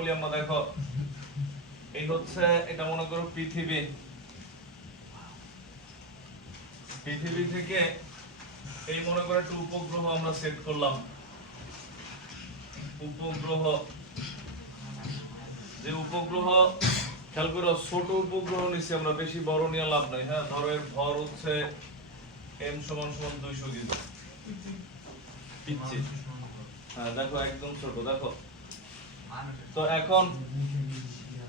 বলি আমরা, দেখো এই হচ্ছে, এটা মনে করো পৃথিবী থেকে এই মনে করো একটা উপগ্রহ আমরা সেট করলাম। উপগ্রহ, যে উপগ্রহ, খেয়াল করো ছোট উপগ্রহ নিচ্ছি আমরা, বেশি বড় নিয়ে লাভ নাই। হ্যাঁ, ধরো এর ভর হচ্ছে m সমান 200 কেজি পিচ্ছি। হ্যাঁ দেখো একদম ছোট। দেখো তো এখন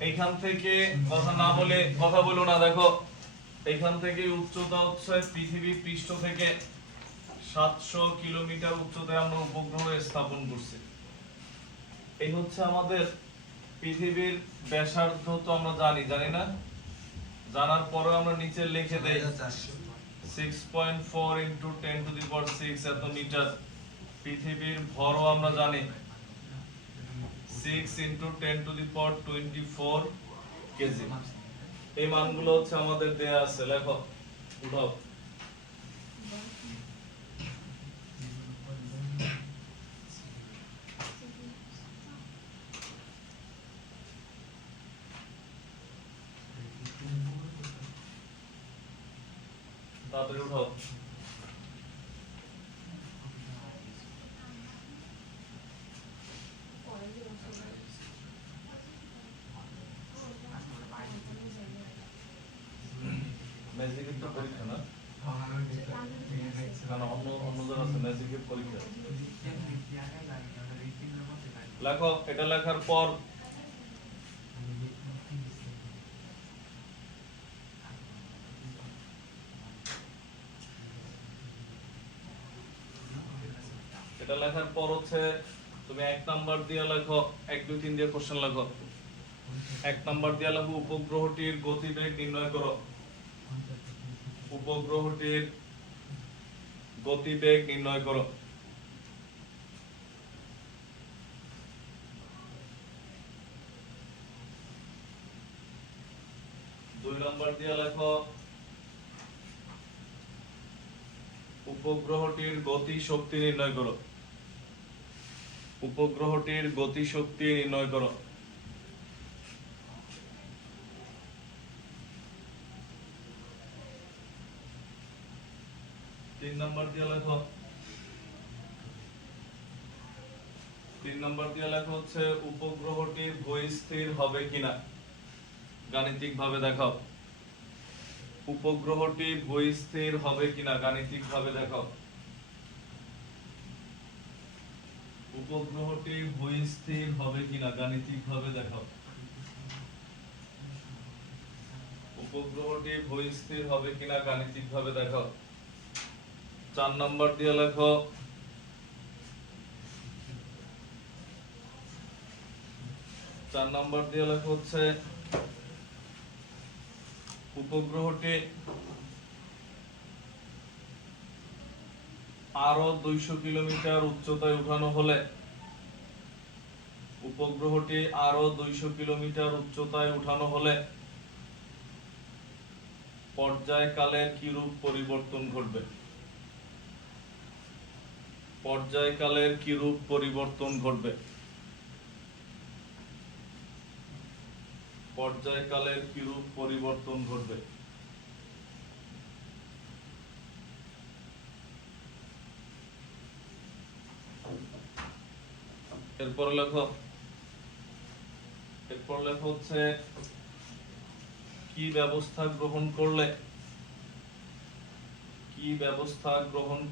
এইখান থেকে কথা বলো না। দেখো এইখান থেকে উচ্চতা হচ্ছে পৃথিবী পৃষ্ঠ থেকে 700 কিলোমিটার উচ্চতায় আমরা উপগ্রহ স্থাপন করছি। এই হচ্ছে আমাদের পৃথিবীর ব্যাসার্ধ। তো আমরা জানি না, জানার পরে আমরা নিচে লিখে দেই 6.4 × 10⁶ এত মিটার। পৃথিবীর ভরও আমরা জানি 6 × 10⁻24 কেজি। এই মানগুলো হচ্ছে আমাদের দেয়া আছে, লেখো, উঠাও। তাড়াতাড়ি উঠাও। ম্যাজিকের তো পরীক্ষা না, না অন্য জায়গা আছে ম্যাজিকের পরীক্ষা। লেখো, এটা লেখার পর হচ্ছে তুমি 1 নাম্বার দিয়ে লেখো, 1 2 3 দিয়ে কোশ্চেন লেখো। 1 নাম্বার দিয়ে লেখো উপগ্রহটির গতিবেগ নির্ণয় করো। উপগ্রহটির গতিবেগ নির্ণয় করো। 2 নাম্বার দিয়ে লেখো উপগ্রহটির গতি শক্তি নির্ণয় করো। উপগ্রহটির গতি শক্তি নির্ণয় করো। 3 নাম্বার দিয়ে লেখো, 3 নাম্বার দিয়ে লেখো হচ্ছে উপগ্রহটি ভূস্থির হবে কিনা গাণিতিক ভাবে দেখাও। উপগ্রহটি ভূস্থির হবে কিনা গাণিতিক ভাবে দেখাও। উপগ্রহটি ভূস্থির হবে কিনা গাণিতিক ভাবে দেখাও। উপগ্রহটি ভূস্থির হবে কিনা গাণিতিক ভাবে দেখাও। 4 নাম্বার দিয়ে লেখো হচ্ছে উপগ্রহটি আরো 200 কিলোমিটার উচ্চতায় উঠানো হলে, উপগ্রহটি আরো 200 কিলোমিটার উচ্চতায় উঠানো হলে পর্যায়কালের কিরূপ পরিবর্তন ঘটবে। পর্যায়কালের কিরূপ পরিবর্তন ঘটবে। পর্যায়কালের কিরূপ পরিবর্তন ঘটবে। এরপর লেখো হচ্ছে কি ব্যবস্থা গ্রহণ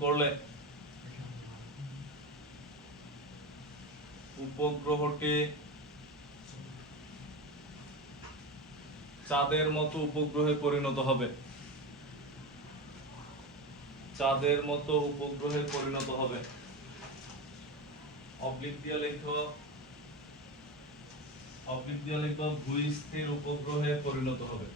করলে উপগ্রহটি চাঁদের মতো উপগ্রহে পরিণত হবে। চাঁদের মতো উপগ্রহে পরিণত হবে। অবলিক দিয়ে লেখো ভূস্থির উপগ্রহে পরিণত হবে।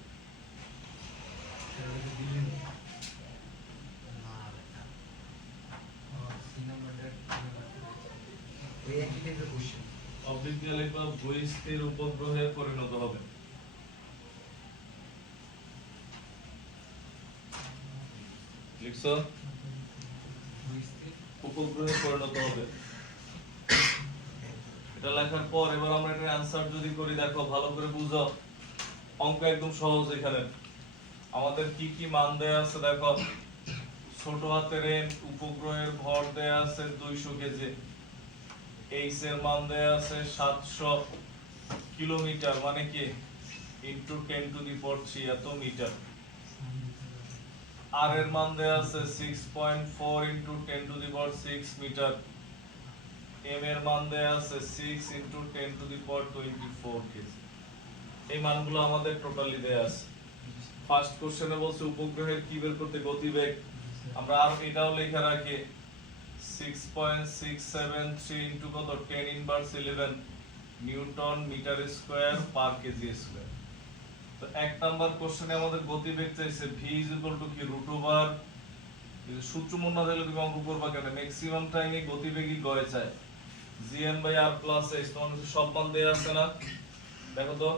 অবলিক দিয়ে লেখো ভূস্থির উপগ্রহে পরিণত হবে। লিখছো উপগ্রহে পরিণত হবে। এটা লেখার পর এবার আমরা এটার অ্যানসার যদি করি, দেখো ভালো করে বুঝো, অঙ্ক একদম সহজ। এখানে আমাদের কি কি মান দেয়া আছে দেখো। ছোট হাতের n, উপগ্রহের ভর দেয়া আছে 200 কেজি, h এর মান দেয়া আছে 700 কিলোমিটার, মানে কি ইনটু 10 টু দি পাওয়ার 3 এত মিটার। r এর মান দেয়া আছে 6.4 into 10 to the power 6 meter. m এর মান দেয়া আছে 6 into 10 to the power 24 KG. এই মানগুলো আমাদের টোটালি দেয়া আছে। ফার্স্ট কোশ্চেনে বলছে উপগ্রহের কি বের করতে, গতিবেগ। আমরা আর এটাও লেখা রাখি 6.673 ইনটু কত 10 inverse 11 newton meter square per KG square. তো এক নাম্বার কোশ্চেনে আমাদের গতিবেগ চাইছে v কি রুট ওভার, সূত্র মনে না দিলে তুমি অঙ্ক করবা কেন, ম্যাক্সিমাম টাইমে গতিবেগই গড়ে চায় gm/r + h। তোমাদের সব মান দেয়া আছে না, দেখো তো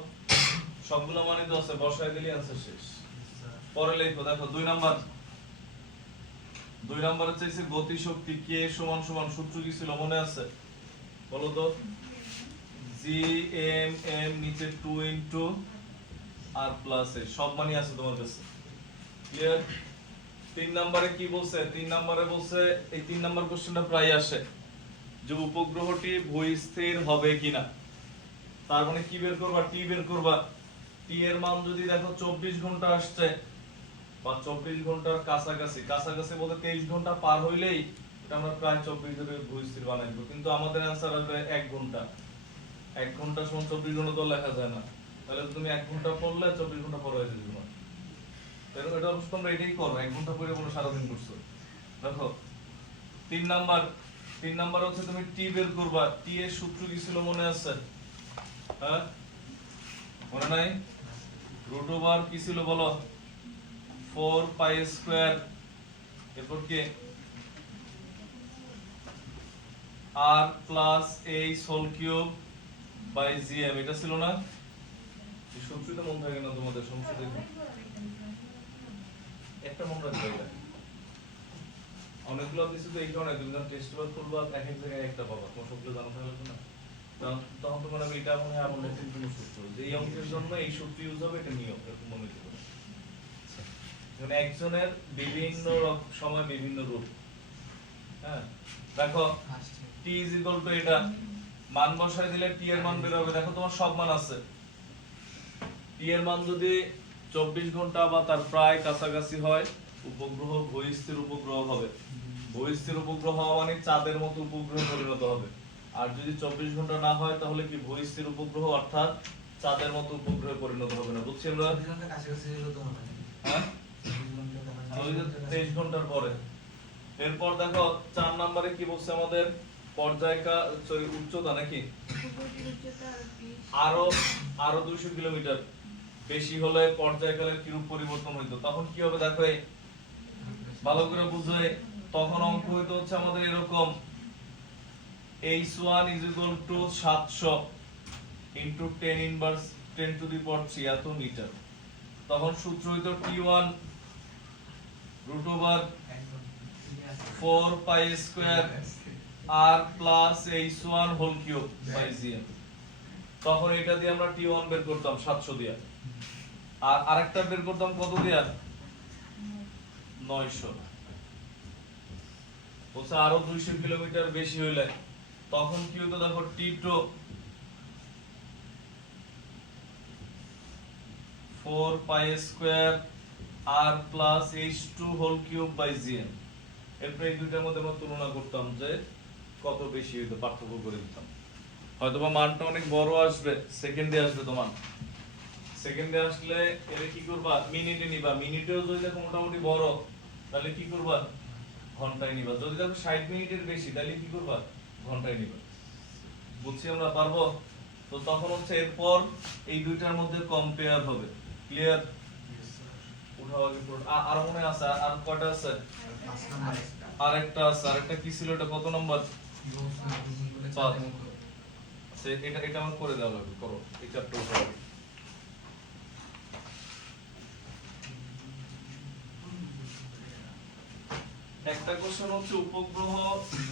সবগুলো মানই তো আছে, বসায় দিলে आंसर শেষ। পরে লিখো, দেখো 2 নাম্বারে চাইছে গতি শক্তি k = সূত্র কি ছিল মনে আছে বলো তো, gmm নিচে 2 ইনটু r + h, সব মানই আছে তোমার কাছে, ক্লিয়ার। 3 নম্বরে কি বলছে, 3 নম্বরে বলছে, এই 3 নাম্বার কোশ্চেনটা প্রায় আসে যে উপগ্রহটি ভূস্থির হবে কিনা। তার মানে কি বের করবা, টি বের করবা। টি এর মান যদি দেখো 24 ঘন্টা আসছে বা 24 ঘন্টার কাছাকাছি, কাছাকাছি বলতে 23 ঘন্টা পার হইলেই এটা আমরা প্রায় 24 ধরে ভূস্থির বানাই দেব। কিন্তু আমাদের आंसर আসবে 1 ঘন্টা। 1 ঘন্টা সমান 24 ঘন্টা তো লেখা যায় না, তাহলে তুমি 1 ঘন্টা পড়লে 24 ঘন্টা পর হয়ে যাবে তোমার। তাহলে এটা অবশ্য তোমরা এটাই করো, 1 ঘন্টা পড়ে কোনো সারা দিন করছো। দেখো 3 নাম্বার হচ্ছে তুমি টি বের করবা। টি এর সূত্র কি ছিল মনে আছে? হ্যাঁ মনে নাই? রুট ওভার কি ছিল বলো, 4 পাই স্কয়ার, এরপর কি r plus h whole cube by gm, এটা ছিল না? এই সূত্রটা মনে থাকে না তোমাদের, সমস্যা দেখো একটা মনে রাখবে। এটা অনেকগুলো কিছু তো এই কারণে তুমি যখন টেস্ট পেপার করবা এক এক জায়গায় একটা পাবা, তোমার সবগুলো জানা থাকলে না, তখন তোমার এটা মনে হয় আমার নতুন কোনো সূত্র, যে এই অঙ্কের জন্য এই সূত্র ইউজ হবে, এটা নিয়ম, এরকম মনে করবে। যেমন একজনের বিভিন্ন সময় বিভিন্ন রূপ। হ্যাঁ দেখো t এটা মান বসায় দিলে t এর মান বের হবে। দেখো তোমার সব মান আছে, t এর মান যদি 24 ঘন্টা বা তার প্রায় কাছাকাছি হয়, উপগ্রহ ভূস্থির উপগ্রহ হবে। ভূস্থির উপগ্রহ মানে চাঁদের মতো উপগ্রহে পরিণত হবে। আর যদি 24 ঘন্টা না হয় তাহলে কি ভূস্থির উপগ্রহ অর্থাৎ চাঁদের মতো উপগ্রহে পরিণত হবে না, বুঝছি আমরা? হ্যাঁ 23 ঘন্টার পরে। এরপর দেখো 4 নম্বরে কি বলছে আমাদের, উচ্চতা নাকি আরো 200 কিলোমিটার বেশি হলে পর্যায়কালের কিরূপ পরিবর্তন হইতো, তখন কি হবে দেখো, ভালো করে বুঝে। তখন অঙ্ক হইতো হচ্ছে আমাদের এরকম, h1 = 700 into 10 inverse 10 to the power 3 এত মিটার। তখন সূত্র হইতো t1 root over 4 pi square r plus h1 whole cube by gm। তখন এটা দিয়ে আমরা t1 বের করতাম 700 দিয়া, আর আরেকটা বের করতাম কত দিয়া, 900। বলছে আরো 200 কিলোমিটার বেশি হইলে তখন কি হতো দেখো, t2 4 pi square r plus h2 whole cube by gm। এরপর এই দুইটার মধ্যে আমরা তুলনা করতাম যে কত বেশি হইতো, পার্থক্য করে দিতাম। হয়তো বা মানটা অনেক বড় আসবে, সেকেন্ডে আসবে তোমার। সেকেন্ডে আসলে এর কি করবা, মিনিটে নিবা। মিনিটেও যদি দেখো মোটামুটি বড় তাহলে কি করবা, ঘন্টায় নিবা। যদি দেখো 60 মিনিটের বেশি তাহলে কি করবা, ঘন্টায় নিবা। বুঝছি আমরা, পারবো তো? তখন হচ্ছে এরপর এই দুইটার মধ্যে কম্পেয়ার হবে, ক্লিয়ার? উঠাও আগে পুরো। আর মনে আছে আর কয়টা আছে? আরেকটা আছে, আরেকটা কি ছিল, এটা কত নম্বর? 5। এটা আমার করে দেওয়া লাগবে, করো এই চ্যাপ্টার করো। একটা কোশ্চেন হচ্ছে উপগ্রহ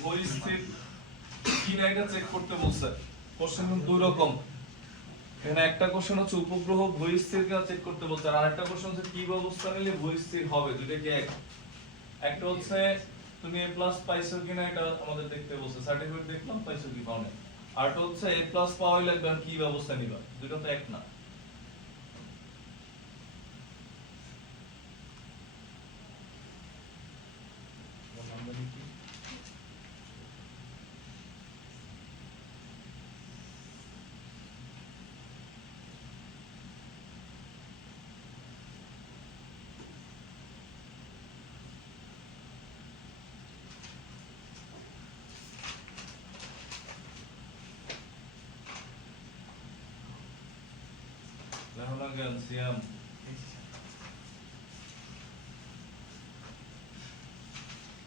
ভূস্থির কিনা এটা চেক করতে বলছে। কোশ্চেন কিন্তু দুই রকম। এখানে একটা কোশ্চেন হচ্ছে উপগ্রহ ভূস্থির কিনা চেক করতে বলছে, আর আরেকটা কোশ্চেন হচ্ছে কি ব্যবস্থা নিলে ভূস্থির হবে, দুইটা কি এক? একটা হচ্ছে তুমি এ প্লাস পাইছো কিনা এটা আমাদের দেখতে বলছে, সার্টিফিকেট দেখলাম পাইছো কি পাও নাই। আরটা হচ্ছে এ প্লাস পাওয়াই লাগবে, আর কি ব্যবস্থা নিবা, দুটো তো এক না। লেখনা জ্ঞান সিয়াম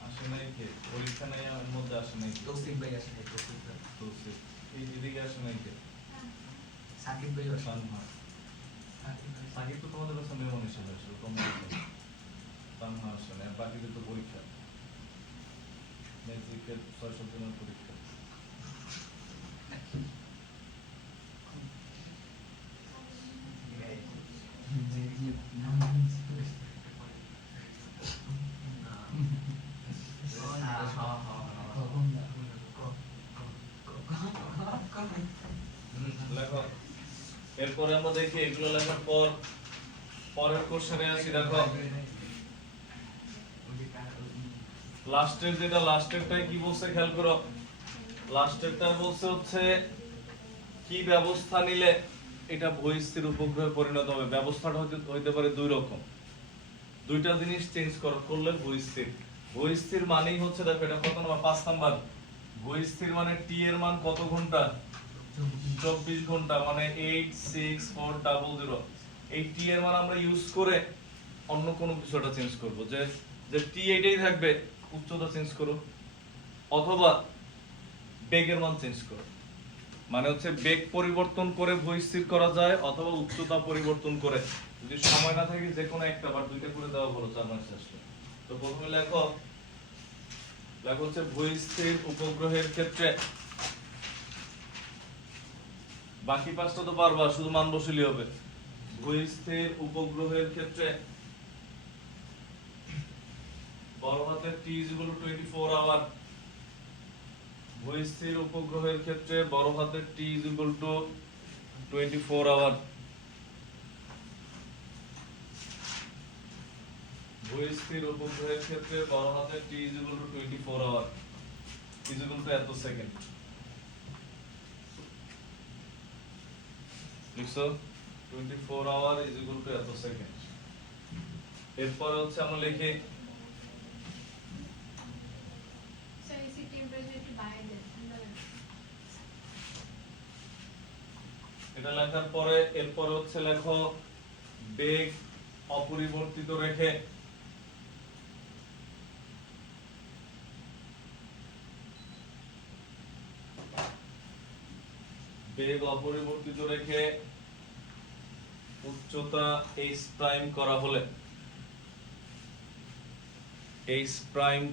আসে নাই কে? পরীক্ষা নাই এর মধ্যে আসে নাই কে? তৌসিফ ভাই আসে নাই, তৌসিফ ভাই। তৌসিফ। এই এদিকে আসে নাই কে? সাকিব ভাই আসে নাই। তানহা। সাকিব তো তোমাদের কাছে মেমন হিসেবে আসলো, তোমরা আসলে। তানহা আসে নাই, আর বাকিদের তো পরীক্ষা। ম্যাজিকের 600 দিনের পরীক্ষা। লেখো। এরপরে আমরা দেখি এগুলো লেখার পর পরের কোশ্চেনে আসি। দেখো লাস্টের যেটা, লাস্টেরটাই কি বলছে খেয়াল করো। লাস্টেরটা বলছে হচ্ছে কি ব্যবস্থা নিলে এটা ভূস্থির উপগ্রহে পরিণত হবে। ব্যবস্থাটা হইতে পারে দুই রকম, দুইটা জিনিস চেঞ্জ করলে ভূস্থির। ভূস্থির মানেই হচ্ছে, দেখো এটা কত নাম্বার, 5 নাম্বার। ভূস্থির মানে টি এর মান কত ঘন্টা? 24 ঘন্টা, মানে 86400। এই টি এর মান আমরা ইউজ করে অন্য কোনো কিছুটা চেঞ্জ করব, যে যে টি এইটাই থাকবে, উচ্চতা চেঞ্জ করো, অথবা বেগের মান চেঞ্জ করো। মানে হচ্ছে বেগ পরিবর্তন করে ভূস্থির করা যায়, অথবা উচ্চতা পরিবর্তন করে। যদি সময় না থাকে যে কোনো একটা বা দুইটা করে দেওয়া ভালো 4 মাস আসলে। তো প্রথমে লেখো হচ্ছে ভূস্থির উপগ্রহের ক্ষেত্রে, বাকি পাঁচটা তো পারবা, শুধু মান বসালেই হবে। ভূস্থির উপগ্রহের ক্ষেত্রে বড় হাতের T is equal to 24 hour. ভূস্থির উপগ্রহের ক্ষেত্রে বড় হাতের T is equal to 24 hour. ভূস্থির উপগ্রহের ক্ষেত্রে বড় হাতের T is equal to 24 hour is equal to এত সেকেন্ড। লিখছো 24 আওয়ার ইজ ইকুয়াল টু এত সেকেন্ড। এরপর হচ্ছে আমরা লিখি এটা লেখার পরে এরপর হচ্ছে লেখো বেগ অপরিবর্তিত রেখে উচ্চতা h প্রাইম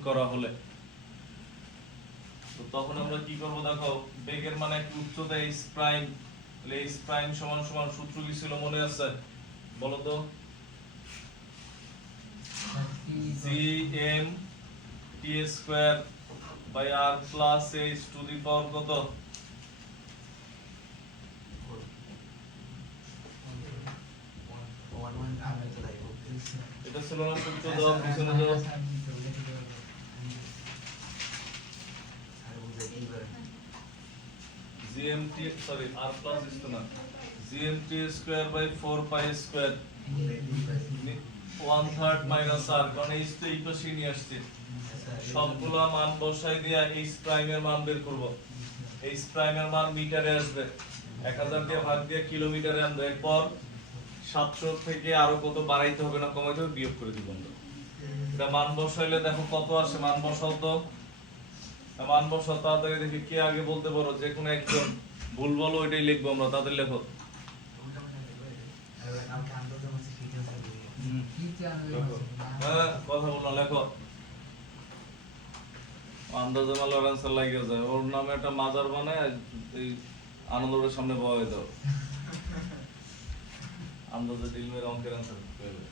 করা হলে তো তখন আমরা কি করব, দেখো বেগের মানে কি, উচ্চতা h প্রাইম, তাহলে h প্রাইম সমান সমান সূত্র কি ছিল মনে আছে বলো তো? gm t square by r plus h to the power কত? এটা ছিল না সূত্র, দাও পিছনে যাও। gmt সরি r প্লাস ইস না, gmt square by 4 pi square 1/3 minus r, কারণ h তো এই পাশে নিয়ে আসছে। সবগুলো মান বসাই দিয়া h প্রাইম এর মান বের করব। h প্রাইম এর মান মিটারে আসবে, 1000 দিয়ে ভাগ দিয়ে কিলোমিটারে আনবে। এরপর 700 থেকে আরো কত বাড়াইতে হবে না কমাইতে হবে, বিয়োগ করে দিব আমরা। এটা মান বসাইলে দেখো কত আসে, মান বসাও তো, মান বসাও তাড়াতাড়ি। দেখি কে আগে বলতে পারো, যে কোনো একজন ভুল বলো, ওইটাই লিখবো আমরা, তাদের লেখো। হ্যাঁ কথা বলো, লেখো। আন্দাজে মালার অ্যান্সার লাগিয়ে যায়, ওর নামে একটা মাজার বানায় এই আনন্দর সামনে বয়ে দাও আন্দাজে ইলমের অঙ্কের আনসার পেলে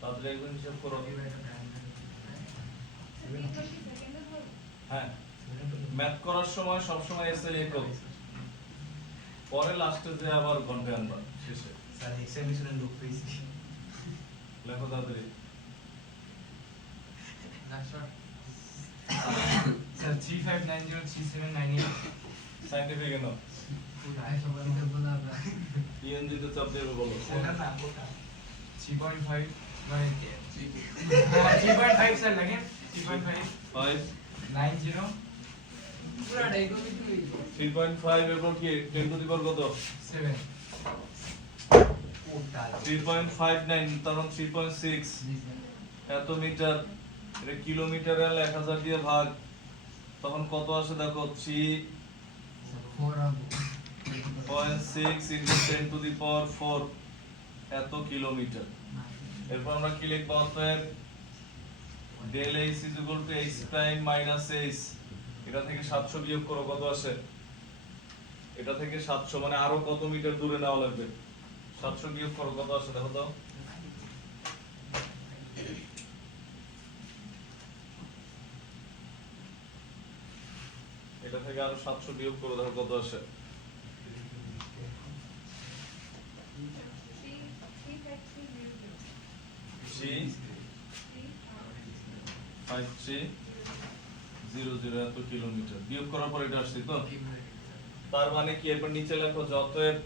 তাহলে একদম হিসাব করো হ্যাঁ ম্যাথ করার সময় সব সময় এসে একক পরে লাস্টে যে আবার ঘন্টা আনবা শেষে স্যার এক্সামিনেশনে লোক পেয়েছি লেখো তাড়াতাড়ি স্যার 35903798 সাইন্টিফিক কেন ইএনজি তে চাপ দেবে বলো ওটা না ওটা 3.5 মানে 3.5 স্যার লাগেন 3.5 5 90 পুরাটাই কবি তুই 3.5 এরপর কি 10 টু দি পাওয়ার কত 7 ওটা 3.59 তার মানে 3.6 এত মিটার এটা কিলোমিটারে 1000 দিয়ে ভাগ তখন কত আসে দেখো 3.6 into 10 to the power 4 এত কিলোমিটার এরপর আমরা কি লিখব অতএব del h is equal to h prime minus h এটা থেকে 700 বিয়োগ করো কত আসে এটা থেকে 700 মানে আরো কত মিটার দূরে নেওয়া লাগবে 700 বিয়োগ করো কত আসে দেখো তো এটা থেকে আরো 700 বিয়োগ করো দেখো কত আসে 5300 এত কিলোমিটার বিয়োগ করার পর এটা আসছে তো তার মানে কি এরপর নিচে লেখো যে অতএব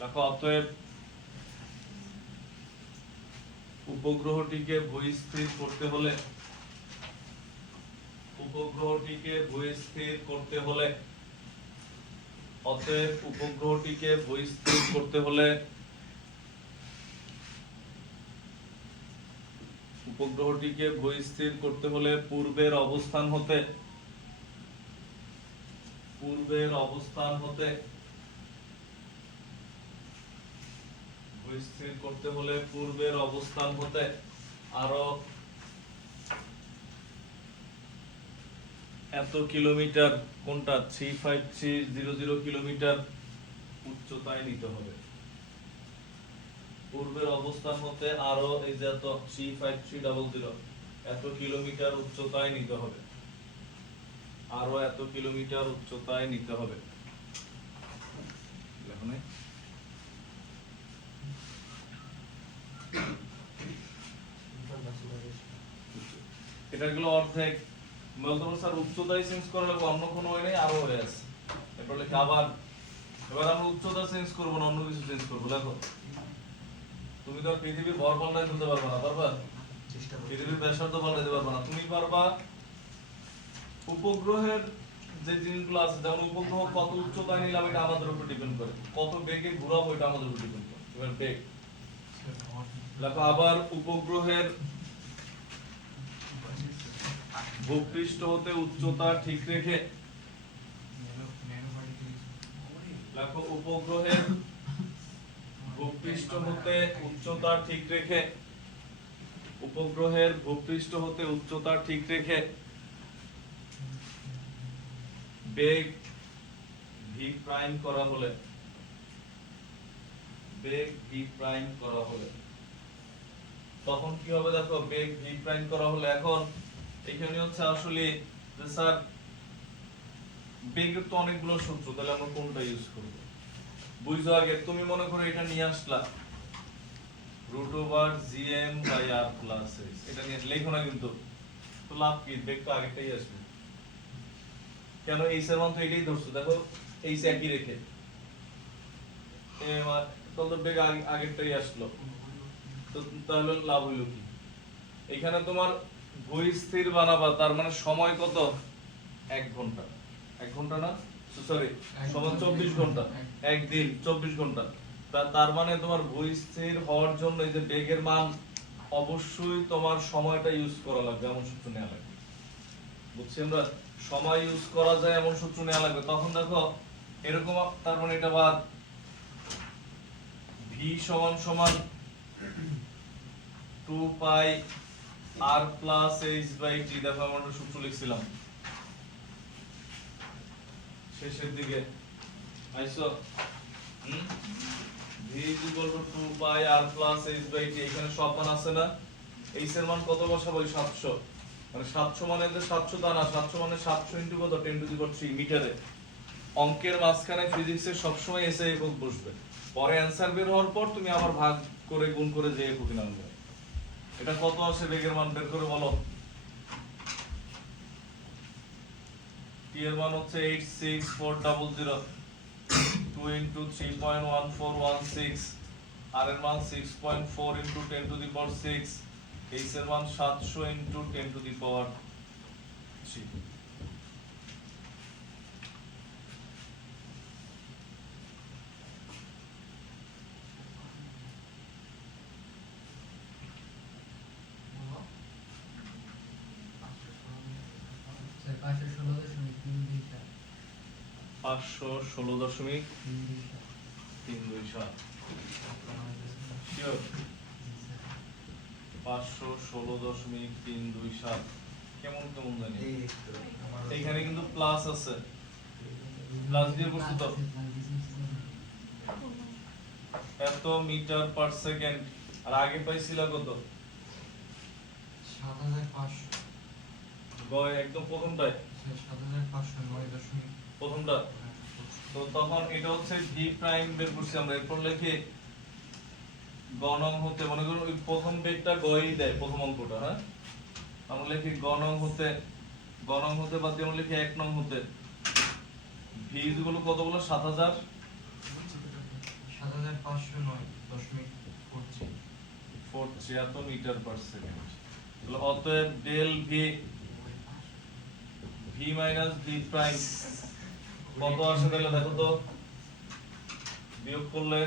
দেখো অতএব উপগ্রহটিকে ভূস্থির করতে হলে অতএব উপগ্রহটিকে ভূস্থির করতে হলে পূর্বের অবস্থান হতে ভূস্থির করতে হলে পূর্বের অবস্থান হতে আরো এত কিলোমিটার কোনটা 35300 কিলোমিটার উচ্চতায় নিতে হবে পূর্বের অবস্থান হতে আরো এই যে এত 35300 এত কিলোমিটার উচ্চতায় নিতে হবে আরো এত কিলোমিটার উচ্চতায় নিতে হবে লেখো নাই? এটা গুলো অর্ধেক বলতে স্যার উচ্চতায় চেঞ্জ করা লাগবে অন্য কোনো ওয়ে নেই আরো হয়ে আছে এরপর লেখা আবার এবার আমরা উচ্চতা চেঞ্জ করব না অন্য কিছু চেঞ্জ করব লেখো তুমি তো আর পৃথিবীর ভর পাল্টাই দিতে পারবে না পারবা চেষ্টা করি পৃথিবীর ব্যাসার্ধ পাল্টাইতে পারবে না তুমি পারবা উপগ্রহের যে জিনিসগুলো আছে যেমন উপগ্রহ কত উচ্চতায় নিলাম এটা আমাদের উপর ডিপেন্ড করে কত বেগে ঘোরাবো এটা আমাদের উপর ডিপেন্ড করে এবার বেগ লেখো আবার উপগ্রহের ভূপৃষ্ঠ হতে উচ্চতা ঠিক রেখে লেখো উপগ্রহের ভূপৃষ্ঠ হতে উচ্চতা ঠিক রেখে বেগ v প্রাইম করা হলে তখন কি হবে দেখো বেগ v প্রাইম করা হলে এখন এখানে হচ্ছে আসলে যে স্যার বেগের তো অনেকগুলো সূত্র তাহলে আমরা কোনটা ইউজ করব বুঝছো আগে তুমি মনে করো এটা নিয়ে আসলা √gm/r+h এটা নিয়ে লেখো না কিন্তু তো লাভ কি বেগ তো আগেটাই আসবে কেন এই এর মান তো এটাই ধরছো দেখো এই একই রেখে তাহলে বেগ আগেরটাই আসলো তো তাহলে লাভ হইলো কি এখানে তোমার ভূস্থির বানাবা তার মানে সময় কত 1 ঘন্টা 1 ঘন্টা না সরি সময় 24 ঘন্টা একদিন 24 ঘন্টা তার মানে তোমার ভূস্থির হওয়ার জন্য এই যে বেগের মান অবশ্যই তোমার সময়টা ইউজ করা লাগবে এমন সূত্র নেওয়া লাগবে বুঝছি আমরা সময় ইউজ করা যায় এমন সূত্র নেওয়া লাগবে তখন দেখো এরকম তার মানে এটা বাদ v সমান সমান 2 pi r plus h by t, দেখো আমরা একটা সূত্র লিখছিলাম শেষের দিকে আইসো। v is equal to 2 pi r plus h by t, এখানে সব মান আছে না, h এর মান কত বসাবো? 700, মানে 700 মানে যে 700 তা না, 700 মানে 700 ইনটু কত, 10 টু দি পাওয়ার 3 মিটারে। অঙ্কের মাঝখানে ফিজিক্সের সবসময় এসে একক বসবে, পরে অ্যানসার বের হওয়ার পর তুমি আবার ভাগ করে গুণ করে যে একক আনবে। এটা কত আসে বেগের মান বের করে বলো। t এর মান হচ্ছে 86400, 2 ইনটু 3.1416, r এর মান 6.4 into 10 to the power 6, h এর মান 700 into 10 to the power 3। Sir 516.327 sure? 516.327 কেমন কেমন জানি এইখানে কিন্তু প্লাস আছে, প্লাস দিয়ে করছো তো। এত মিটার পার সেকেন্ড, আর আগে পাইছিলা কত? 7500 গয় একদম প্রথমটায়, 7509 প্রথমটা। তো তখন এটা হচ্ছে ভি প্রাইম বের করছি আমরা, এরপর লিখি গণং হতে, মনে করো ওই প্রথম বেগটা গয়ই দেয় প্রথম অঙ্কটা, হ্যাঁ আমরা লিখি গণং হতে, গণং হতে বাদ দিয়ে আমরা লিখি 1 নং হতে ভি গুলো কত বলো? 7000 7509.43 এত মিটার পার সেকেন্ড। তাহলে অতএব del v, v minus v prime কত আসে তাহলে দেখো তো, বিয়োগ করলে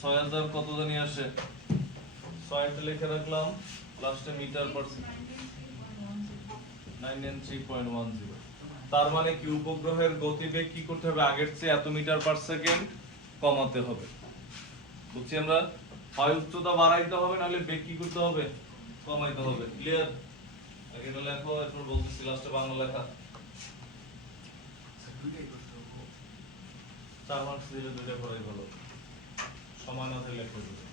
6000 কত জানি আসে, 6 তে লিখে রাখলাম, লাস্টে মিটার পার সেকেন্ড 993.10। তার মানে কি উপগ্রহের গতিবেগ কি করতে হবে? আগের চেয়ে এত মিটার পার সেকেন্ড কমাতে হবে। বুঝছি আমরা, হয় উচ্চতা বাড়াইতে হবে, নাহলে বেগ কি করতে হবে? কমাইতে হবে। ক্লিয়ার? আগে এটা লেখো, এরপর বলতেছি লাস্টে বাংলা লেখা। 4 মার্কস দিলে দুইটা করাই ভালো, সময় না থাকলে একটা দিবে।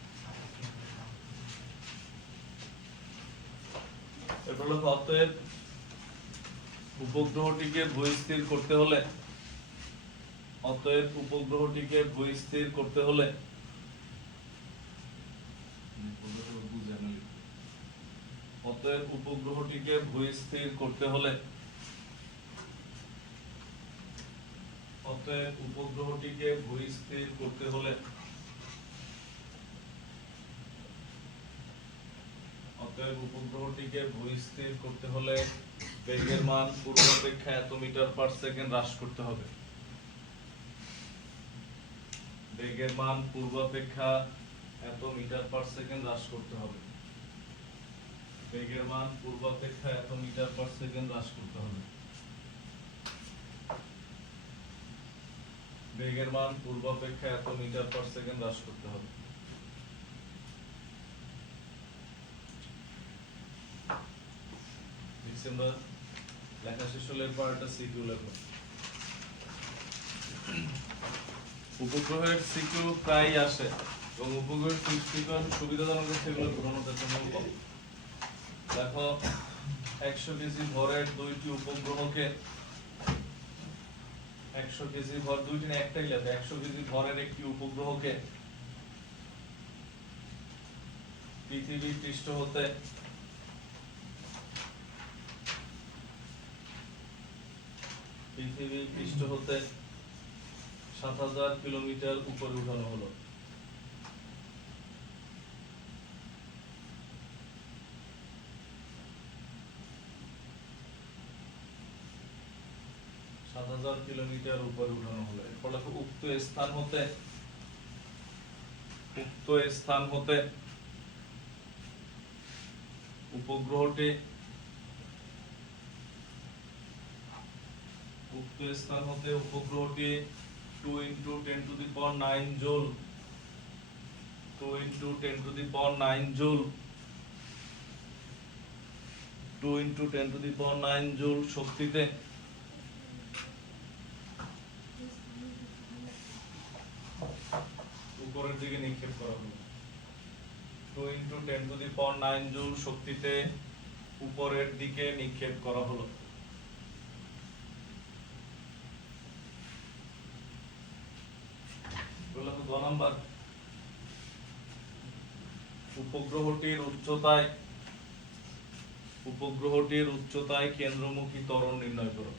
এরপর লেখো অতএব উপগ্রহটিকে ভূস্থির করতে হলে, অতএব উপগ্রহটিকে ভূস্থির করতে হলে, অতএব উপগ্রহটিকে ভূস্থির করতে হলে, অতএব উপগ্রহটিকে ভূস্থির করতে হলে, অতএব উপগ্রহটিকে ভূস্থির করতে হলে বেগের মান পূর্বাপেক্ষা এত মিটার পার সেকেন্ড হ্রাস করতে হবে। বেগের মান পূর্বাপেক্ষা এত মিটার পার সেকেন্ড হ্রাস করতে হবে। বেগের মান পূর্বাপেক্ষা এত মিটার পার সেকেন্ড হ্রাস করতে হবে। বেগের মান পূর্বাপেক্ষা এত মিটার পার সেকেন্ড হ্রাস করতে হবে। ডিসেম্বর লেখা শেষ হলে এরপর একটা সিকিউ লেখো। উপগ্রহের সিকিউ প্রায় আসে এবং উপগ্রহের সিকিউ সুবিধাজনক হচ্ছে এগুলো ঘূর্ণনের জন্য। দেখো 100 কেজি ভরের দুইটি উপগ্রহকে, 100 কেজি ভর দুইটি না একটাই লেখো, 100 কেজি ভরের একটি উপগ্রহকে পৃথিবী পৃষ্ঠ হতে পৃথিবী পৃষ্ঠ হতে 7000 কিলোমিটার উপরে উঠানো হলো। কিলোমিটার উপরে উঠানো হলো। এরপর দেখো উক্ত স্থান হতে, উক্ত স্থান হতে উপগ্রহটি, উক্ত স্থান হতে উপগ্রহটি 2 × 10⁹ joule 2 into 10 to the power 9 joule, 2 into 10 to the power 9 joule শক্তিতে উপরের দিকে নিক্ষেপ করা হলো। 2 into 10 to the power 9 joule শক্তিতে উপরের দিকে নিক্ষেপ করা হলো। বললাম 2 নাম্বার, উপগ্রহটির উচ্চতায় কেন্দ্রমুখী ত্বরণ নির্ণয় করো।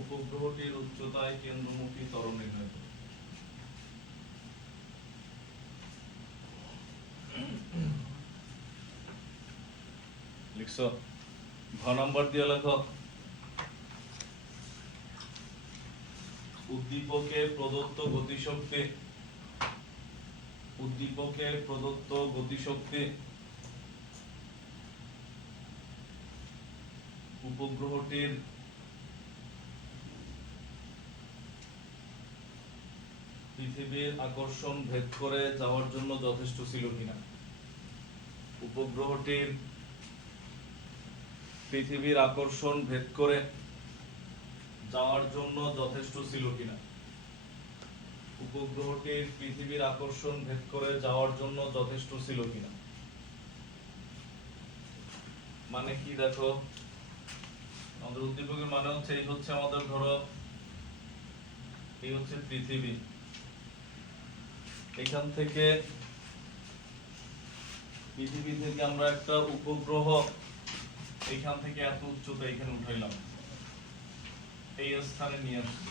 উপগ্রহটির উচ্চতায় কেন্দ্রমুখী ত্বরণ নির্ণয় করো। লিখছো? ঘ নাম্বার দিয়ে লেখো, উদ্দীপকে প্রদত্ত গতিশক্তি উপগ্রহটির পৃথিবীর আকর্ষণ ভেদ করে যাওয়ার জন্য যথেষ্ট ছিল কিনা। উপগ্রহটির পৃথিবীর আকর্ষণ ভেদ করে যাওয়ার জন্য যথেষ্ট ছিল কিনা। উপগ্রহটির পৃথিবীর আকর্ষণ ভেদ করে যাওয়ার জন্য যথেষ্ট ছিল কিনা মানে কি দেখো, আমাদের উদ্দীপকের মানে হচ্ছে এই হচ্ছে আমাদের ধরো এই হচ্ছে পৃথিবী, এখান থেকে পৃথিবী থেকে আমরা একটা উপগ্রহ এখান থেকে এত উচ্চতা এখানে উঠাইলাম, এই স্থানে নিয়ে আসছি।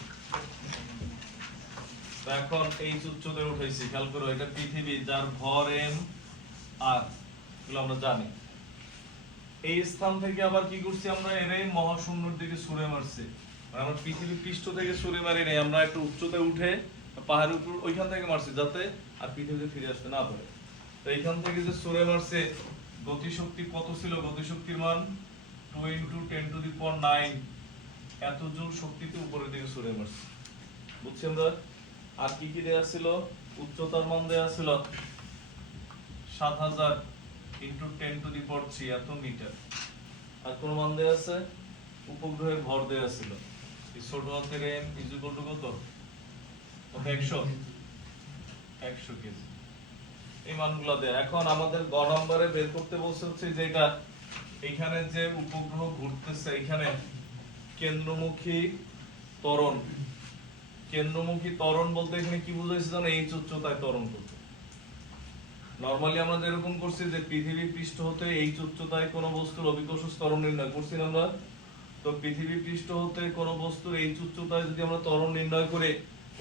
এখন এই উচ্চতায় উঠাইছি, খেয়াল করো এটা পৃথিবী যার ভর m আর এগুলো আমরা জানি। এই স্থান থেকে আবার কি করছি আমরা এর মহাশূন্যের দিকে ছুঁড়ে মারছি, মানে আমরা পৃথিবী পৃষ্ঠ থেকে ছুঁড়ে মারি নাই, আমরা একটু উচ্চতায় উঠে পাহাড়ের উপর ওইখান থেকে মারছি যাতে আর পৃথিবীতে ফিরে আসতে না পারে। তো এইখান থেকে যে ছুঁড়ে মারছে গতিশক্তি কত ছিল, গতিশক্তির মান 2 into 10 to the power 9 এত জুল শক্তিতে উপরের দিকে ছুঁড়ে মারছে, বুঝছি আমরা। আর কি কি দেয়া ছিল, উচ্চতার মান দেয়া ছিল 7000 into 10 to the power 3 এত মিটার। আর কোন মান দেয়া আছে, উপগ্রহের ভর দেয়া ছিল এই ছোট হাতের m is equal to কত, 100 কেজি। এই মানগুলো দেয়া। এখন আমাদের গ নম্বরে বের করতে বলছে হচ্ছে যে এটা এখানে যে উপগ্রহ ঘুরতেছে এখানে কেন্দ্রমুখী ত্বরণ, কেন্দ্রমুখী ত্বরণ বলতে এখানে কি বুঝাইছে জানো, এই উচ্চতায় ত্বরণ করতে। নরমালি আমরা এরকম করছি যে পৃথিবী পৃষ্ঠ হতে এই উচ্চতায় কোন বস্তুর অভিকর্ষ ত্বরণ নির্ণয় করছি আমরা। তো পৃথিবী পৃষ্ঠ হতে কোন বস্তুর এই উচ্চতায় যদি আমরা ত্বরণ নির্ণয় করে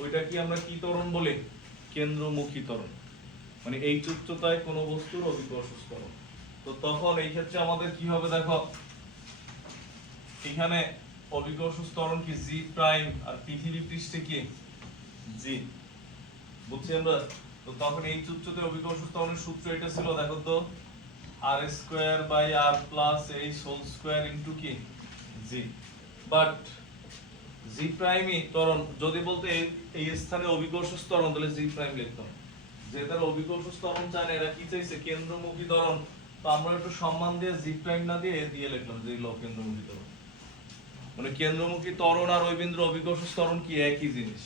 ওইটা কি আমরা কি ত্বরণ বলি, কেন্দ্রমুখী ত্বরণ, মানে এই উচ্চতায় কোন বস্তুর অভিকর্ষ ত্বরণ। তো তখন এই ক্ষেত্রে আমাদের কি হবে দেখো, এখানে অভিকর্ষ ত্বরণ কি জি প্রাইম আর পৃথিবী পৃষ্ঠে কি জি, বুঝছি আমরা। তো তখন এই উচ্চতায় অভিকর্ষ ত্বরণের সূত্র এটা ছিল দেখো তো, r square by r plus h whole square into কি জি। বাট জি প্রাইমই ত্বরণ যদি বলতে এই স্থানে অভিকর্ষ ত্বরণ তাহলে জি প্রাইম লিখতাম, যে তার অভিকর্ষ ত্বরণ চায় না, এরা কি চাইছে কেন্দ্রমুখী ত্বরণ। তো আমরা একটু সম্মান দিয়ে জি প্রাইম না দিয়ে দিয়ে লিখলাম যে কেন্দ্রমুখী ত্বরণ, মানে কেন্দ্রমুখী ত্বরণ আর ওই বিন্দুর অভিকর্ষ ত্বরণ কি একই জিনিস,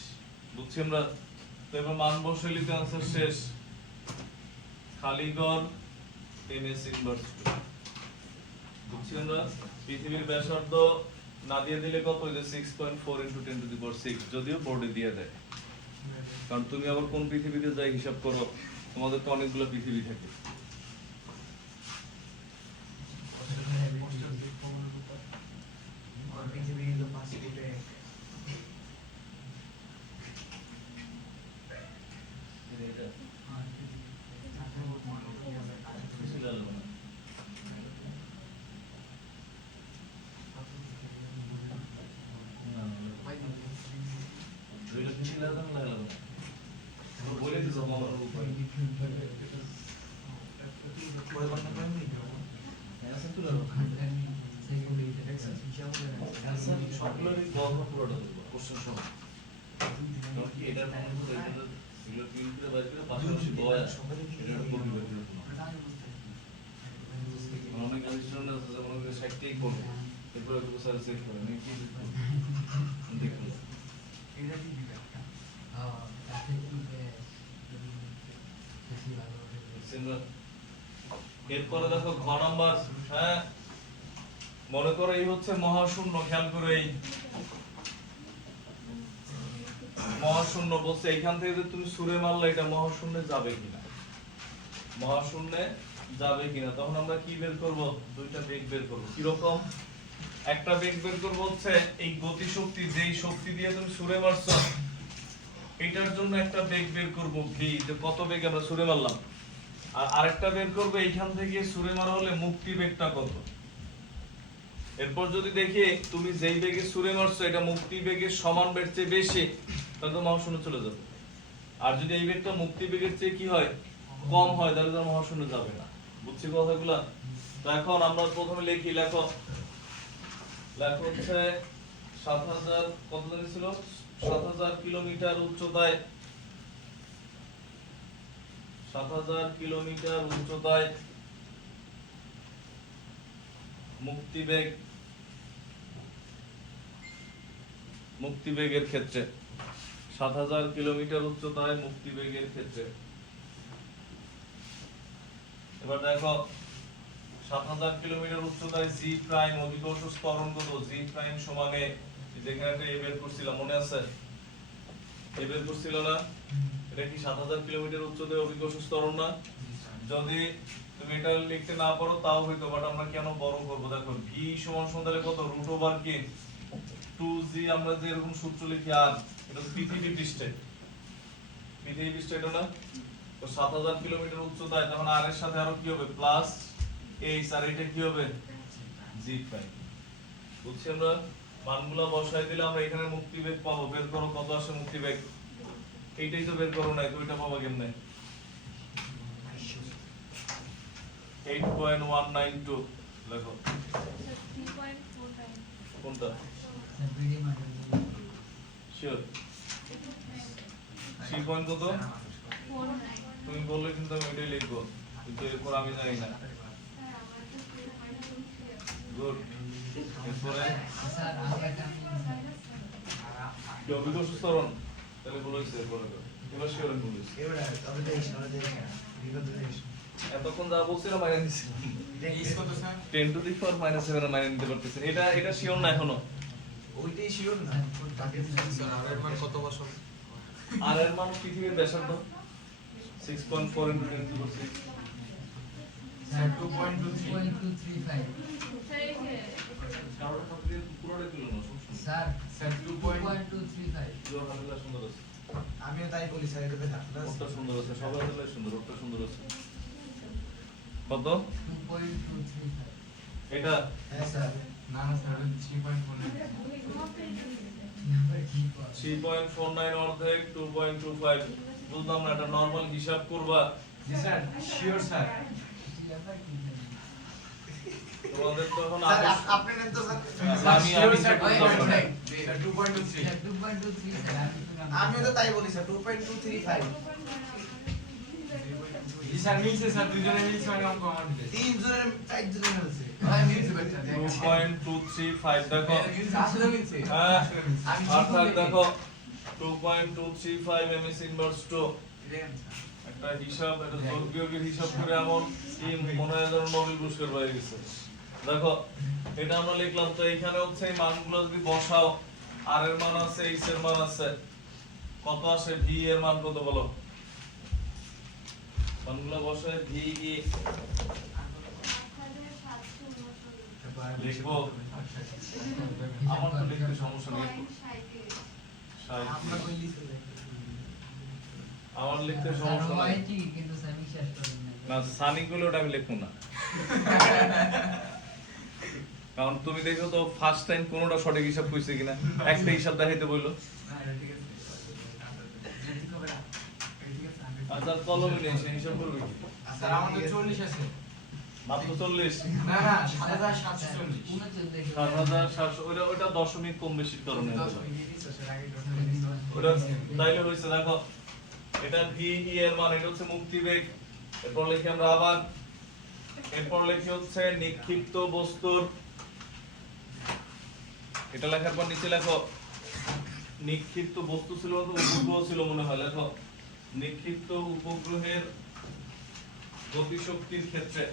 বুঝছি আমরা। তো এবার মান বসে লিখে आंसर শেষ, খালি ঘর ms ইনভার্স 2, বুঝছি আমরা। পৃথিবীর ব্যাসার্ধ না দিয়ে দিলে কত, যে 6.4 into 10 to the power 6, যদিও বোর্ডে দিয়ে দেয়, কারণ তুমি আবার কোন পৃথিবীতে যাই হিসাব করো, তোমাদের তো অনেকগুলো পৃথিবী থাকে। বলে দিছো আমার উপরে সবগুলোরই গল্প পুরোটা দেবো কোশ্চেন সহ। কারণ কি এটা মনে করো এগুলো এগুলো প্রিন্ট করে বাইর করে পাশাপাশি বয়া এটা কপি বের করে অনেক আবিষ্কার আছে যেমন ওই 60 টাই করবে এরপর এগুলো স্যার চেক করে নাকি কি দেখুন এটা কি দিবে একটা এরপরে দেখো ঘ নাম্বার হ্যাঁ মনে করো এই হচ্ছে মহাশূন্য খেয়াল করে এই মহাশূন্য বলছে এইখান থেকে যদি তুমি ছুঁড়ে মারলে এটা মহাশূন্যে যাবে কিনা মহাশূন্যে যাবে কিনা তখন আমরা কি বের করব দুইটা বেগ বের করব কি রকম একটা বেগ বের করব হচ্ছে এই গতি শক্তি যেই শক্তি দিয়ে তুমি ছুঁড়ে মারছো এটার জন্য একটা বেগ বের করব ভি যে কত বেগ আমরা ছুঁড়ে মারলাম আর আরেকটা বের করব এইখান থেকে ছুঁড়ে মারা হলে মুক্তি বেগটা কত এরপর যদি দেখি তুমি যেই বেগে ছুঁড়ে মারছো এটা মুক্তি বেগের সমান বেগের চেয়ে বেশি তাহলে তো মহাশূন্য চলে যাবে আর যদি এই বেগটা মুক্তি বেগের চেয়ে কি হয় কম হয় তাহলে তো মহাশূন্য যাবে না বুঝছি কথাগুলো তো এখন আমরা প্রথমে লিখি লেখো হচ্ছে ৭০০০ কত জানি ছিল ৭০০০ কিলোমিটার উচ্চতায় ৭০০০ কিলোমিটার উচ্চতায় মুক্তিবেগের ক্ষেত্রে ৭০০০ কিলোমিটার উচ্চতায় মুক্তিবেগের ক্ষেত্রে এবার দেখো ৭০০০ কিলোমিটার উচ্চতায় জি প্রাইম অভিকর্ষ ত্বরণ কত জি প্রাইম সমানে যেখানে একটা এ বের করছিলাম মনে আছে এ বের করছিল না এটা কি ৭০০০ কিলোমিটার উচ্চতায় অভিকর্ষ ত্বরণ না যদি তুমি এটা লিখতে না পারো তাও হইতো বাট আমরা কেন বড় করব দেখো ভি সমান সমান তাহলে কত রুট ওভার কি 2g আমরা যে এরকম সূত্র লিখি আর এটা পৃথিবী পৃষ্ঠে এটা না তো ৭০০০ কিলোমিটার উচ্চতায় তখন আর এর সাথে আরো কি হবে প্লাস এইচ আর এটা কি হবে জি প্রাইম বুঝছি আমরা মানগুলো বসাই দিলে আমরা এখানে মুক্তিবেগ পাবো বের করো কত আসে মুক্তিবেগ এইটাই তো বের করো নাই তো এটা পাবো কেমনে 8.192 লেখো কোনটা শিওর 3 পয়েন্ট কত তুমি বললে কিন্তু আমি এটাই লিখবো কিন্তু এরপর আমি জানি না গুড এরপরে কি অভিকর্ষ ত্বরণ তাহলে বলেছে এরপরে এবার শিওর বলিস এতক্ষণ যা বলছিলাম মাইনাস দিছিলাম 10 টু দি পাওয়ার -7 মাইনাস নিতে পারতেছেন এটা শিওর না এখনো ওইটাই শিওর না স্যার আর এর মান কত বছর আর এর মান পৃথিবীর ব্যাসার্ধ 6.4 into 10 to the 6 স্যার 2.235 কারণ আপনি পুরোটা দিল না স্যার 2.235 জোর হালকা সুন্দর আছে আমিও তাই বলি স্যার এটাতে ঢাকনা আছে ওটা সুন্দর আছে সবাই হলো সুন্দর ওটা সুন্দর আছে কত 2.235 এটা হ্যাঁ স্যার না না স্যার 3.49 অর্ধেক 2.25 বুঝলাম না এটা নরমাল হিসাব করবা জি স্যার শিওর স্যার তোমাদের তো এখন স্যার আদেশ আপনি নেন তো স্যার আমি স্যার check করলাম না। 2.23 আমিও তো তাই বলি স্যার 2.235 জি স্যার মিলছে স্যার দুজনে মিলছে মানে অঙ্ক আমার দিলে তিন জনের চার জনের হয়েছে ভাই মিলছে বাচ্চা 2.235 দেখো আসলে মিলছে হ্যাঁ আমি অর্থাৎ দেখো 2.235 ms ইনভার্স 2 একটা হিসাব একটা যোগ বিয়োগের হিসাব করে এমন কি মনে হয় যেন নোবেল পুরস্কার পেয়ে গেছে দেখো এটা আমরা লিখলাম তো এখানে হচ্ছে এই মানগুলো যদি বসাও আর এর মান আছে এইচ এর মান আছে কত আসে ভি এর মান কত বলো মানগুলো বসায় ভি ই লিখবো আমার তো লিখতে সমস্যা নেই আমরা কইলি স্যার আমার লিখতে সমস্যা নাই কিন্তু স্যার বিশ্বাস করেন না সানি গুলো ওটা আমি লিখবো না কারণ তুমি দেখো তো ফার্স্ট টাইম কোনটা সঠিক হিসাব কইছে কিনা একটা হিসাব দেখাইতে বললো আচ্ছা কলমে নেই সে হিসাব করবে কি স্যার আমাদের 40 আছে মাত্র 40 না না 7740 7,700 ওইটা দশমিক কম বেশির কারণে হলো। ওটা তাইলে হইছে দেখো এটা ভি ই এর মান এটা হচ্ছে মুক্তিবেগ এরপর লিখি আমরা আবার এরপর লিখি হচ্ছে নিক্ষিপ্ত বস্তুর এটা লেখার পর নিচে লেখো নিক্ষিপ্ত বস্তু ছিল তো উপগ্রহ ছিল মনে হয় লেখো নিক্ষিপ্ত উপগ্রহের গতিশক্তির ক্ষেত্রে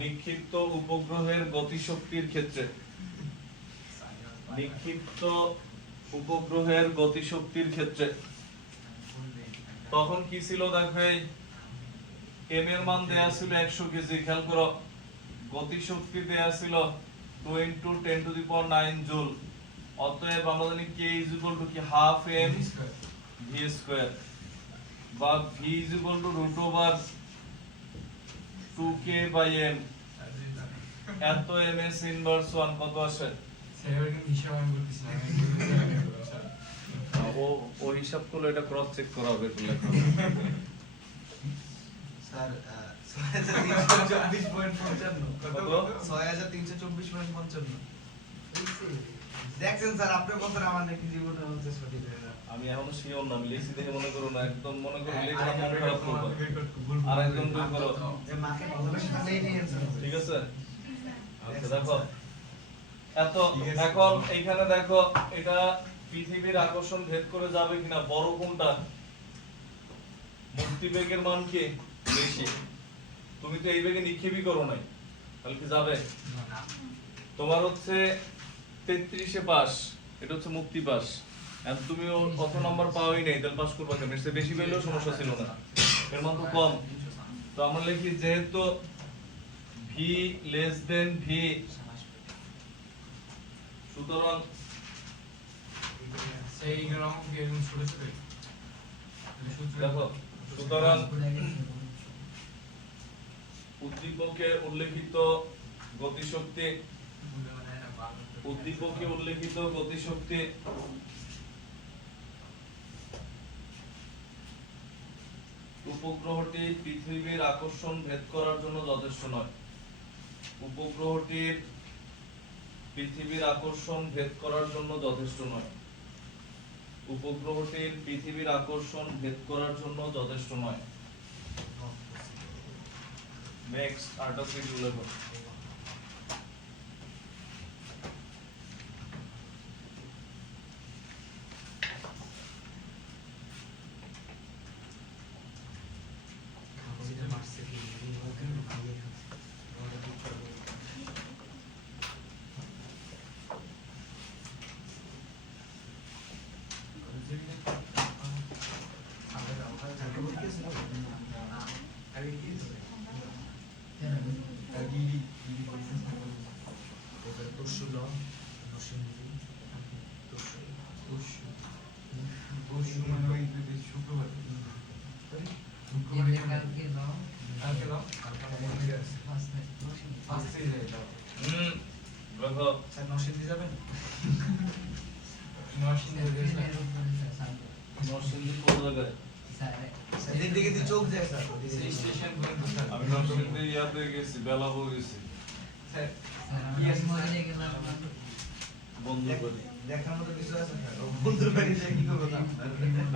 নিক্ষিপ্ত উপগ্রহের গতিশক্তির ক্ষেত্রে নিক্ষিপ্ত উপগ্রহের গতিশক্তির ক্ষেত্রে তখন কি ছিল দেখো এই এম এর মান দেয়া ছিল 100 কেজি খেয়াল করো গতিশক্তি দেয়া ছিল 2 × 10⁹ জুল অতএব আমরা জানি k = কি হাফ m v স্কয়ার বা v √2k/m এত ms ইনভার্স 1 কত আসে স্যার এর হিসাব আমি করতেছি না ও হিসাব করলে এটা ক্রস চেক করা হবে একটু লেখো স্যার 6324.55 কত 6324.55 দেখছেন স্যার আপনি বলছেন আমার নাকি জীবনে হচ্ছে সঠিক হয়ে যাবে আমি এখনো শিওর না আমি লিখছি দেখে মনে করো না একদম মনে করো লেখা মন খারাপ করবো আর একদম দুই করো এই মাকে ভালোবাসি তাহলেই নিয়ে অ্যানসার হবে ঠিক আছে আচ্ছা দেখো এত এখন এইখানে দেখো এটা পৃথিবীর আকর্ষণ ভেদ করে যাবে কিনা বড় কোনটা মুক্তিবেগের মান কি বেশি তুমি তো এই বেগে নিক্ষেপই করো নাই তাহলে কি যাবে তোমার হচ্ছে 33 এ পাস এটা হচ্ছে মুক্তি পাস আর তুমি কত নাম্বার পাওই নাই তাহলে পাস করবা কেন এর বেশি পেলেও সমস্যা ছিল না এর মান তো কম তো আমরা লিখি যেহেতু v লেস দেন v সুতরাং সেই গ্রাম কে ছোট ছোট দেখো সুতরাং উদ্দীপকে উল্লেখিত গতিশক্তি উপগ্রহটি পৃথিবীর আকর্ষণ ভেদ করার জন্য যথেষ্ট নয় উপগ্রহটির পৃথিবীর আকর্ষণ ভেদ করার জন্য যথেষ্ট নয় উপগ্রহটির পৃথিবীর আকর্ষণ ভেদ করার জন্য যথেষ্ট নয় নেক্সট আর্টা সিট লেভেল দেখো স্যার নরসিংদী যাবেন নরসিংদী কোন জায়গায় স্যার দিকে দিয়ে চোখ যায় স্যার সেই স্টেশন পর্যন্ত স্যার আমি নরসিংদী ইয়াতে গেছি বেলাবো গেছি স্যার বন্ধু করি দেখার মতো কিছু আছে স্যার বন্ধুর বাড়ি যায় কি করবো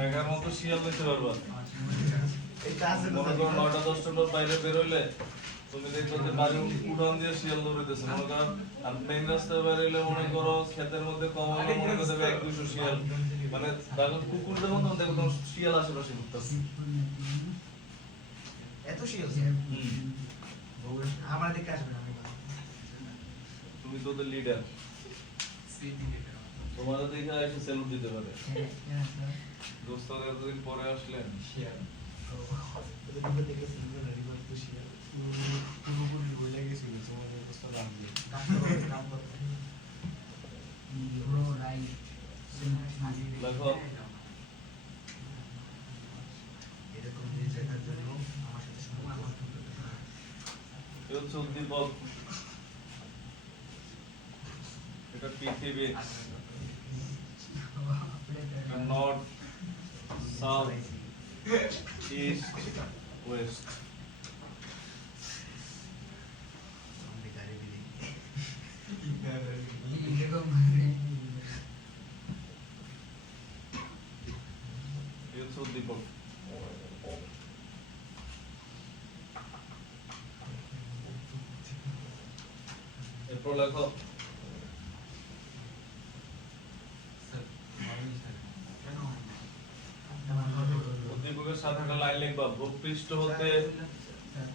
দেখার মতো শিয়াল দেখতে পারবা এটা আছে তো মনে করো 9টা 10টার বাইরে বেরোইলে তুমি দেখবে যে বাড়ি উঠান দিয়ে শিয়াল দৌড়াইতেছে মনে করো আর মেইন রাস্তায় বেরোইলে মনে করো ক্ষেতের মধ্যে কম হলে মনে করো 1-200 শিয়াল মানে দেখো কুকুর যখন তখন দেখো তোমার শিয়াল আশেপাশে ঘুরতেছে এত শিয়াল স্যার হুম আমার দিকে আসবে না তুমি তো ওদের লিডার তোমাদের দেখে এসে স্যালুট দিতে পারে দোস্তাদের এতদিন পরে আসলেন শিয়াল ওদের দিকে দেখে সিঙ্গেল রিভার তো শিয়াল পুরোপুরি বইলে গেছিল তোমাদের অবস্থা দাম দিয়ে কাম করতে দেখো এরকম জিনিস দেখার জন্য আমার সাথে সময় এই হচ্ছে উদ্দীপক এটা পৃথিবী নর্থ সাউথ ইস্ট ওয়েস্ট এরপর লেখো স্যার ভালোই স্যার কেন উদ্দীপকের সাথে একটা লাইন লিখবা ভূপৃষ্ঠ হতে স্যার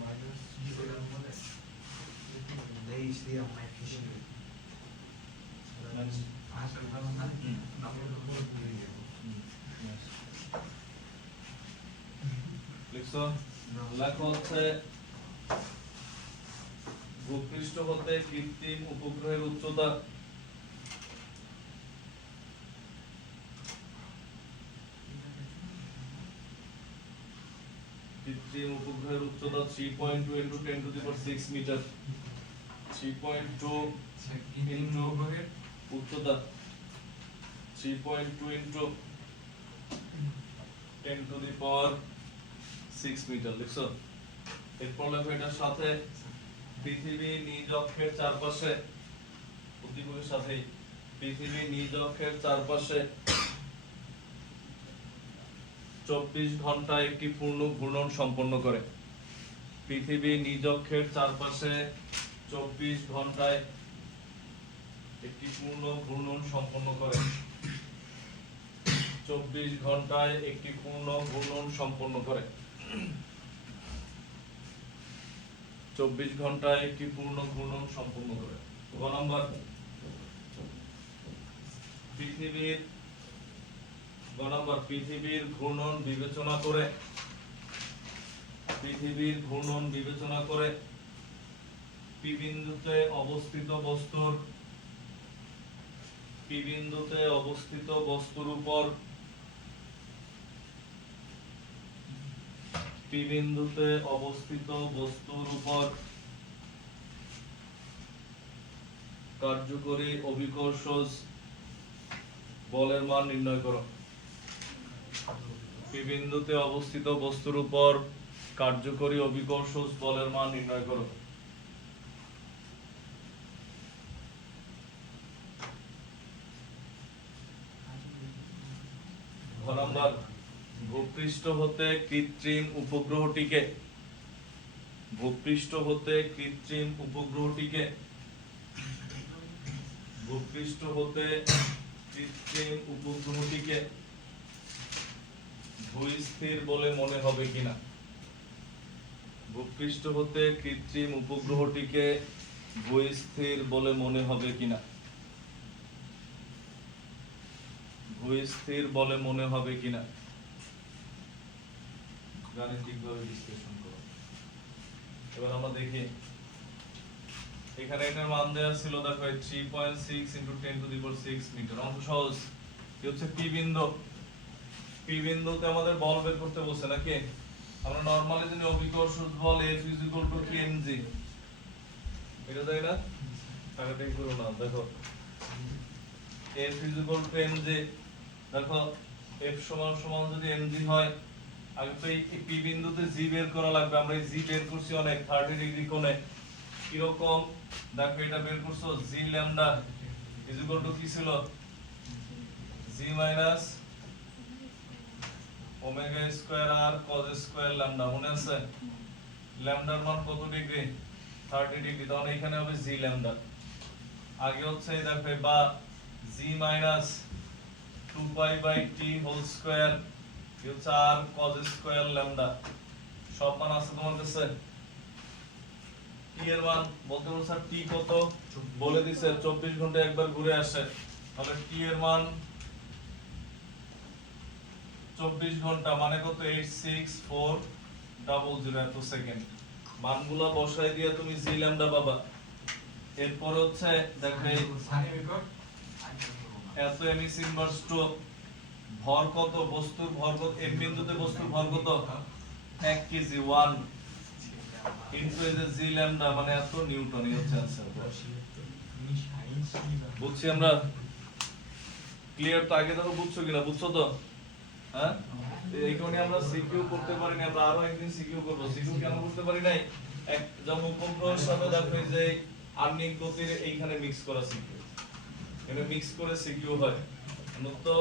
মাইনাস আসল ভালো না নামের উপর দিয়ে দেব লিখছো লেখো হচ্ছে ভূপৃষ্ঠ হতে কৃত্রিম উপগ্রহের উচ্চতা কৃত্রিম উপগ্রহের উচ্চতা 3.2 into 10 to the power 6 meter 3.2 sir কৃত্রিম উপগ্রহের উচ্চতা 3.2 into 10 to the power 6 metre লিখছো এরপর লেখো এটার সাথে পৃথিবী নিজ অক্ষের চারপাশে উদ্দীপকের সাথে পৃথিবী নিজ অক্ষের চারপাশে 24 ঘন্টায় একটি পূর্ণ ঘূর্ণন সম্পন্ন করে পৃথিবী নিজ অক্ষের চারপাশে 24 ঘন্টায় একটি পূর্ণ ঘূর্ণন সম্পন্ন করে 24 ঘন্টায় একটি পূর্ণ ঘূর্ণন সম্পন্ন করে 24 ঘন্টায় একটি পূর্ণ ঘূর্ণন সম্পন্ন করে গ নাম্বার পৃথিবীর ঘূর্ণন বিবেচনা করে পি বিন্দুতে অবস্থিত বস্তুর উপর কার্যকরী অভিকর্ষজ বলের মান নির্ণয় করো পি বিন্দুতে অবস্থিত বস্তুর উপর কার্যকরী অভিকর্ষজ বলের মান নির্ণয় করো ঘ নাম্বার ভূপৃষ্ঠ হতে কৃত্রিম উপগ্রহটিকে ভূস্থির বলে মনে হবে কিনা ভূস্থির বলে মনে হবে কিনা গাণিতিকভাবে বিশ্লেষণ করো এবার আমরা দেখি এখানে এটার মান দেওয়া ছিল দেখো 3.6 into 10 to the power 6 metre অঙ্ক সহজ কি হচ্ছে পি বিন্দুতে আমাদের বল বের করতে বলছে নাকি আমরা নরমালি জানি অভিকর্ষজ বল F = কি mg এটা তাই না আগে দেখো না দেখো F = mg দেখো F সমান যদি mg হয় আগে তো এই পি বিন্দুতে জি বের করা লাগবে আমরা এই জি বের করছি অনেক 30 ডিগ্রি কোণে কি রকম দেখো এটা বের করছো জি ল্যামডা = কি ছিল জি মাইনাস ওমেগা স্কয়ার আর cos স্কয়ার ল্যামডা মনে আছে ল্যামডার মান কত ডিগ্রি 30 ডিগ্রি তখন এখানে হবে জি ল্যামডা আগে হচ্ছে দেখো বা G minus 2 pi by T whole square হচ্ছে আর cos স্কয়ার ল্যামডা সব মান আছে তোমার কাছে টি এর মান বলতে বলছে টি কত বলে দিছে 24 ঘন্টায় একবার ঘুরে আসে তাহলে টি এর মান 24 ঘন্টা মানে কত 86400 এত সেকেন্ড মানগুলো বসাই দিয়ে তুমি জি ল্যামডা পাবা এরপর হচ্ছে দেখো এই সানি বেকর এত এমএস ইনভার্স টু ভর কত বস্তুর ভর কত এম বিন্দুতে বস্তুর ভর কত 1 কেজি 1 ইনটু এই যে জি ল্যামডা মানে এত নিউটনই হচ্ছে आंसर বুঝছি আমরা ক্লিয়ার তো আগে দেখো বুঝছো কিনা বুঝছো তো হ্যাঁ এইখানে আমরা সিকিউ করতে পারি না আমরা আরো একদিন সিকিউ করব সিকিউ কেন করতে পারি নাই এক যেমন উপগ্রহের সাথে দেখো যে আর্নিক গতির এইখানে মিক্স করা সিকিউ এটা মিক্স করে সিকিউ হয় তো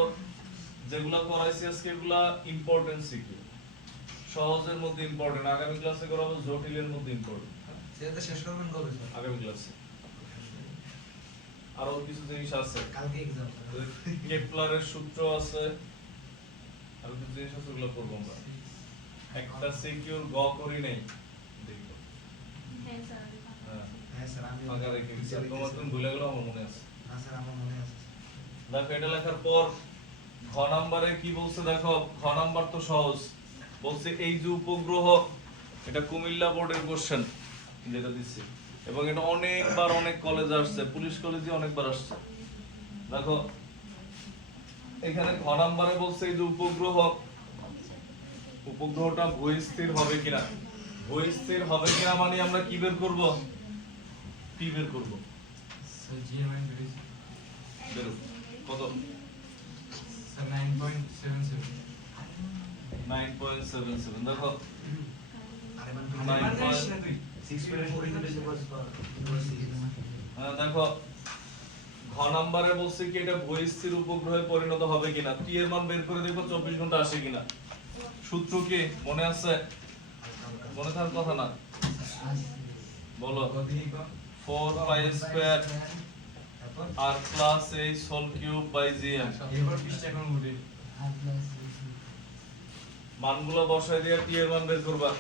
যেগুলা করাইছি আজকে এগুলা ইম্পর্টেন্ট সিকিউ সহজের মধ্যে ইম্পর্টেন্ট আগামী ক্লাসে করাবো জটিলের মধ্যে ইম্পর্টেন্ট সেটা শেষ করবেন কবে স্যার? আগামী ক্লাসে আরো কিছু জিনিস আছে, কালকে এক্সাম কেপলারের সূত্র আছে, আরো কিছু জিনিস আছে, ওগুলো করবো আমরা। একটা সিকিউর গ করি নাই, দেখো হ্যাঁ স্যার হ্যাঁ হ্যাঁ স্যার আমি ফাঁকা রেখে দিচ্ছি, আর তোমার তুমি ভুলে গেলো আমার মনে আছে। না স্যার আমার মনে আছে। দেখো এটা লেখার পর ঘ নাম্বারে কি বলছে দেখো, ঘ নাম্বার তো সহজ, বলছে এই যে উপগ্রহ, এটা কুমিল্লা বোর্ডের কোশ্চেন যেটা দিচ্ছি, এবং এটা অনেকবার অনেক কলেজে আসছে, পুলিশ কলেজে অনেকবার আসছে। দেখো এখানে ঘ নাম্বারে বলছে এই যে উপগ্রহটা ভূস্থির হবে কিনা, ভূস্থির হবে কিনা মানে আমরা কি বের করব, পি বের করব, স্যার জিএমআই বেরিয়েছে বের কত, স্যার 9.77 9.77 দেখো আরে মানে 9.4 দেখো ঘ নাম্বারে বলছে কি এটা ভূস্থির উপগ্রহে পরিণত হবে কিনা, টি এর মান বের করে দেখো 24 ঘন্টা আসে কিনা। সূত্র কি মনে আছে, মনে থাকার কথা না, বলো 4 pi square r plus h whole cube by GM. এবার পৃষ্ঠা এখন উঠে মানগুলো বসায় দিয়ে টি এর মান বের করবা।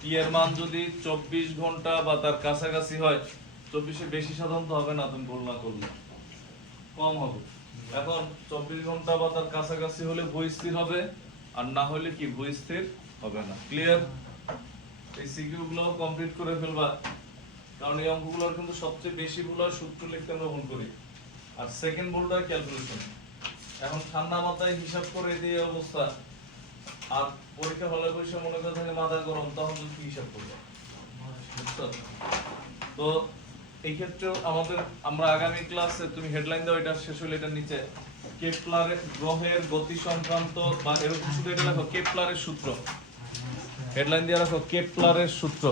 টি এর মান যদি 24 ঘন্টা বা তার কাছাকাছি হয়, 24 এর বেশি সাধারণত হবে না, তুমি ভুল না করলে কম হবে। এখন 24 ঘন্টা বা তার কাছাকাছি হলে ভূস্থির হবে, আর না হলে কি ভূস্থির হবে না। ক্লিয়ার? এই সিকিউ গুলো কমপ্লিট করে ফেলবা, কারণ এই অঙ্কগুলোর কিন্তু সবচেয়ে বেশি ভুল হয় সূত্র লিখতে আমরা ভুল করি, আর সেকেন্ড ভুলটা ক্যালকুলেশন। এখন ঠান্ডা মাথায় হিসাব করে দিয়ে অবস্থা, আর পরীক্ষা হলে বসে মনে করে থাকে মাথা গরম, তখন তুমি কি হিসাব করবে, বুঝছো? তো এই ক্ষেত্রে আমাদের আমরা আগামী ক্লাসে, তুমি হেডলাইন দাও, এটা শেষ হলে এটার নিচে কেপলারের গ্রহের গতি সংক্রান্ত, বা এরকম শুধু এটা লেখো কেপলারের সূত্র, হেডলাইন দিয়ে রাখো কেপলারের সূত্র।